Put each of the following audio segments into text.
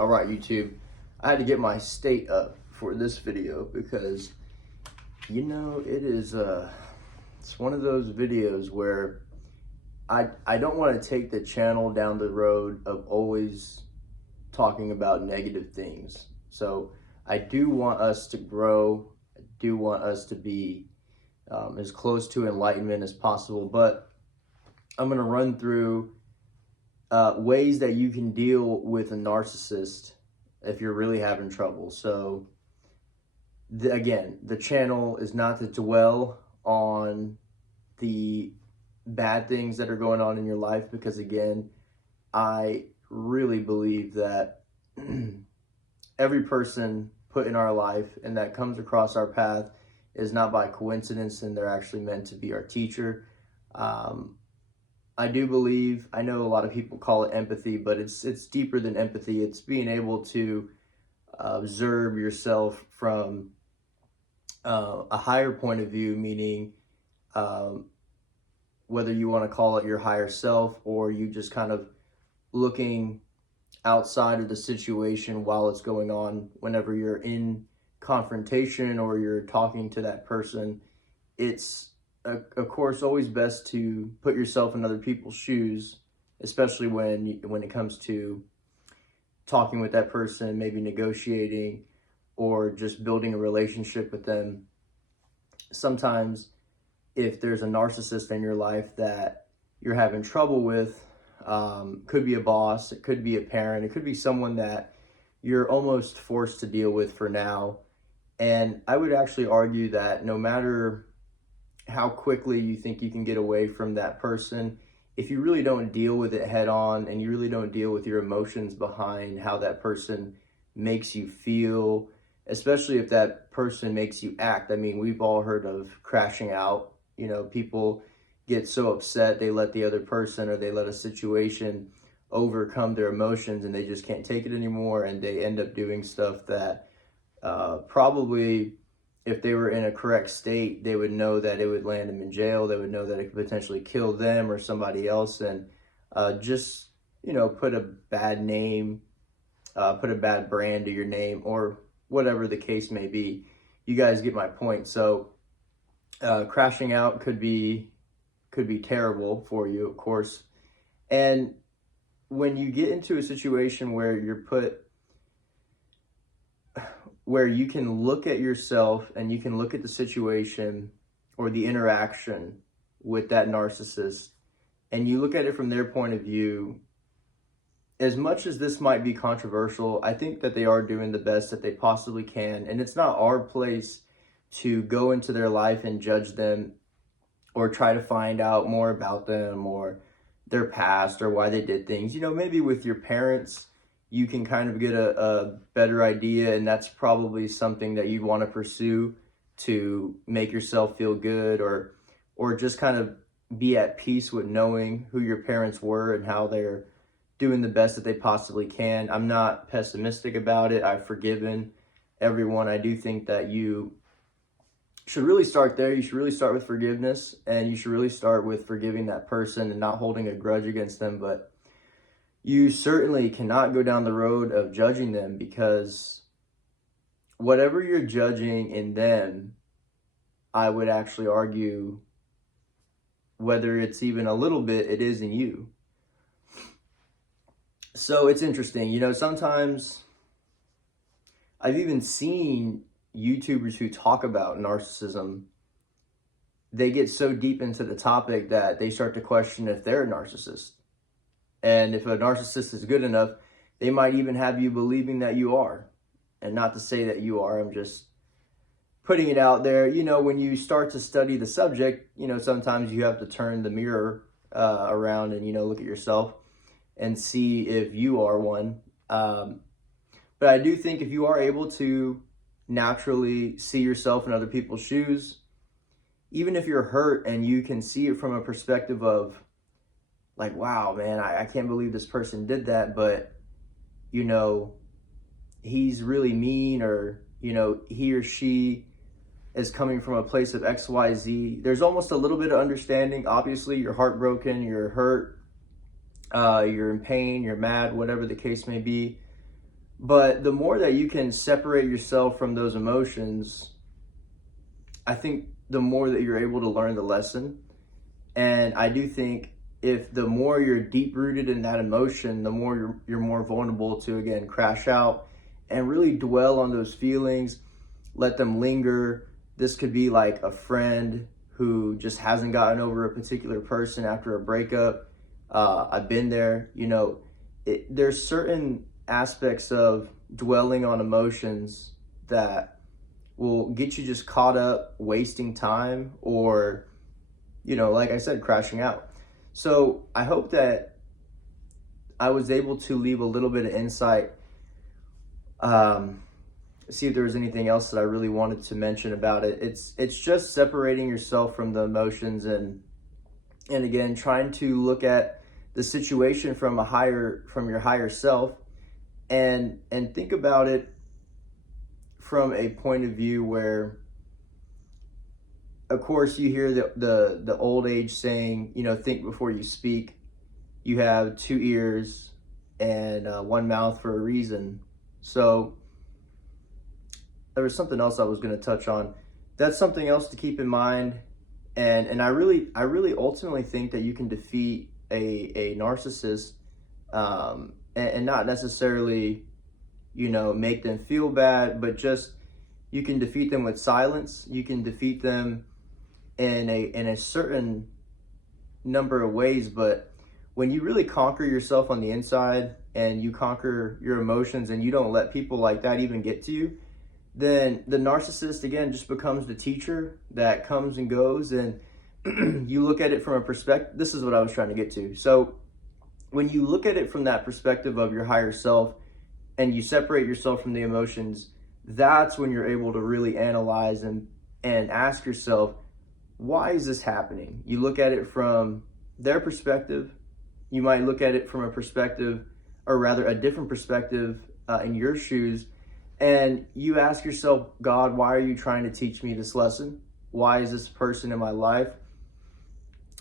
All right, YouTube, I had to get my state up for this video because, you know, it's one of those videos where I don't want to take the channel down the road of always talking about negative things. So I do want us to grow. I do want us to be as close to enlightenment as possible, but I'm going to run through ways that you can deal with a narcissist if you're really having trouble. So again, the channel is not to dwell on the bad things that are going on in your life, because again, I really believe that every person put in our life and that comes across our path is not by coincidence, and they're actually meant to be our teacher. I do believe, I know a lot of people call it empathy, but it's deeper than empathy. It's being able to observe yourself from a higher point of view, meaning whether you want to call it your higher self, or you just kind of looking outside of the situation while it's going on. Whenever you're in confrontation or you're talking to that person, it's of course always best to put yourself in other people's shoes, especially when it comes to talking with that person, maybe negotiating or just building a relationship with them. Sometimes if there's a narcissist in your life that you're having trouble with, could be a boss, it could be a parent, it could be someone that you're almost forced to deal with for now. And I would actually argue that no matter how quickly you think you can get away from that person, if you really don't deal with it head on, and you really don't deal with your emotions behind how that person makes you feel, especially if that person makes you act. I mean, we've all heard of crashing out. You know, people get so upset, they let the other person or they let a situation overcome their emotions, and they just can't take it anymore, and they end up doing stuff that probably, if they were in a correct state, they would know that it would land them in jail. They would know that it could potentially kill them or somebody else, and just, you know, put a bad name, put a bad brand to your name, or whatever the case may be. You guys get my point. So crashing out could be terrible for you, of course. And when you get into a situation where where you can look at yourself and you can look at the situation or the interaction with that narcissist, and you look at it from their point of view, as much as this might be controversial, I think that they are doing the best that they possibly can. And it's not our place to go into their life and judge them or try to find out more about them or their past or why they did things. You know, maybe with your parents, you can kind of get a better idea, and that's probably something that you'd want to pursue to make yourself feel good, or just kind of be at peace with knowing who your parents were and how they're doing the best that they possibly can. I'm not pessimistic about it. I've forgiven everyone. I do think that you should really start there. You should really start with forgiveness, and you should really start with forgiving that person and not holding a grudge against them. But you certainly cannot go down the road of judging them, because whatever you're judging in them, I would actually argue, whether it's even a little bit, it is in you. So it's interesting. You know, sometimes I've even seen YouTubers who talk about narcissism, they get so deep into the topic that they start to question if they're a narcissist. And if a narcissist is good enough, they might even have you believing that you are. And not to say that you are, I'm just putting it out there. You know, when you start to study the subject, you know, sometimes you have to turn the mirror around and, you know, look at yourself and see if you are one. But I do think if you are able to naturally see yourself in other people's shoes, even if you're hurt and you can see it from a perspective of, like, wow, man, I can't believe this person did that, but, you know, he's really mean, or, you know, he or she is coming from a place of XYZ. There's almost a little bit of understanding. Obviously, you're heartbroken, you're hurt, you're in pain, you're mad, whatever the case may be. But the more that you can separate yourself from those emotions, I think the more that you're able to learn the lesson. And I do think if the more you're deep rooted in that emotion, the more you're more vulnerable to, again, crash out and really dwell on those feelings, let them linger. This could be like a friend who just hasn't gotten over a particular person after a breakup. I've been there. There's certain aspects of dwelling on emotions that will get you just caught up wasting time, or like I said, crashing out. So I hope that I was able to leave a little bit of insight. See if there was anything else that I really wanted to mention about it. It's just separating yourself from the emotions, and again, trying to look at the situation from your higher self, and think about it from a point of view where, of course, you hear the old age saying, think before you speak. You have 2 ears and 1 mouth for a reason. So there was something else I was going to touch on. That's something else to keep in mind. And I really ultimately think that you can defeat a narcissist, and not necessarily, make them feel bad, but just you can defeat them with silence. You can defeat them in a certain number of ways, but when you really conquer yourself on the inside and you conquer your emotions and you don't let people like that even get to you, then the narcissist, again, just becomes the teacher that comes and goes. And you look at it from a perspective, this is what I was trying to get to. So when you look at it from that perspective of your higher self and you separate yourself from the emotions, that's when you're able to really analyze and ask yourself, why is this happening? You look at it from their perspective. You might look at it from a perspective, or rather a different perspective, in your shoes. And you ask yourself, God, why are you trying to teach me this lesson? Why is this person in my life?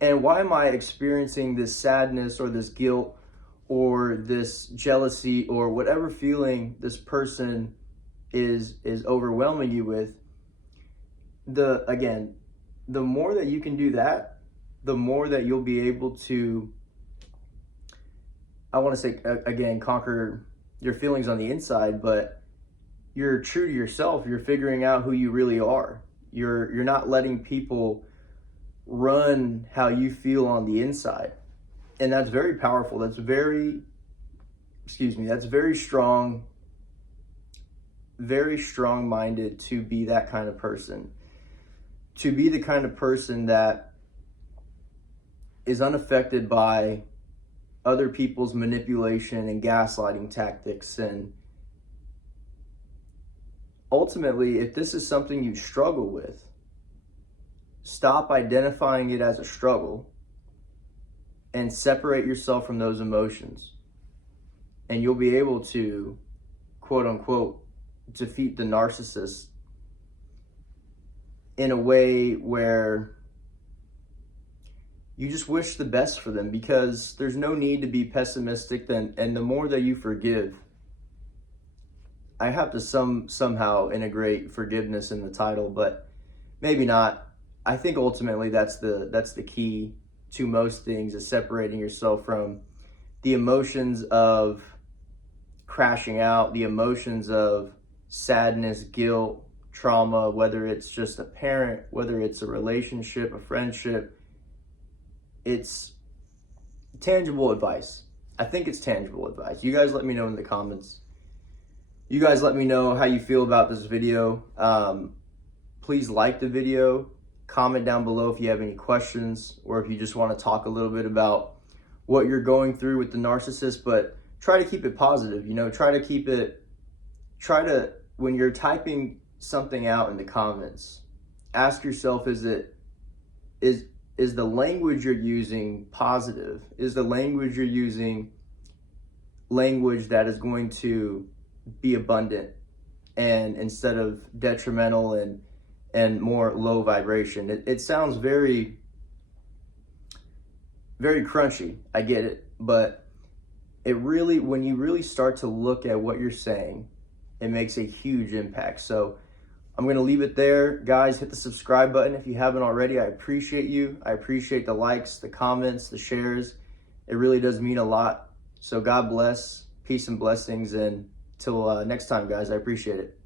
And why am I experiencing this sadness or this guilt or this jealousy or whatever feeling this person is overwhelming you with? The more that you can do that, the more that you'll be able to, I want to say, again, conquer your feelings on the inside, but you're true to yourself. You're figuring out who you really are. You're not letting people run how you feel on the inside. And that's very powerful. That's very strong-minded to be that kind of person. To be the kind of person that is unaffected by other people's manipulation and gaslighting tactics. And ultimately, if this is something you struggle with, stop identifying it as a struggle and separate yourself from those emotions. And you'll be able to, quote unquote, defeat the narcissist in a way where you just wish the best for them, because there's no need to be pessimistic. And the more that you forgive, I have to somehow integrate forgiveness in the title, but maybe not. I think ultimately that's the key to most things, is separating yourself from the emotions of crashing out, the emotions of sadness, guilt, trauma, whether it's just a parent, whether it's a relationship, a friendship. It's tangible advice. I think it's tangible advice. You guys let me know in the comments. You guys let me know how you feel about this video. Please like the video. Comment down below if you have any questions, or if you just want to talk a little bit about what you're going through with the narcissist. But try to keep it positive. When you're typing something out in the comments, ask yourself, is the language you're using positive? Is the language you're using language that is going to be abundant and instead of detrimental and more low vibration? It sounds very, very crunchy. I get it, but when you really start to look at what you're saying, it makes a huge impact. So I'm going to leave it there. Guys, hit the subscribe button if you haven't already. I appreciate you. I appreciate the likes, the comments, the shares. It really does mean a lot. So God bless, peace and blessings, and till next time, guys. I appreciate it.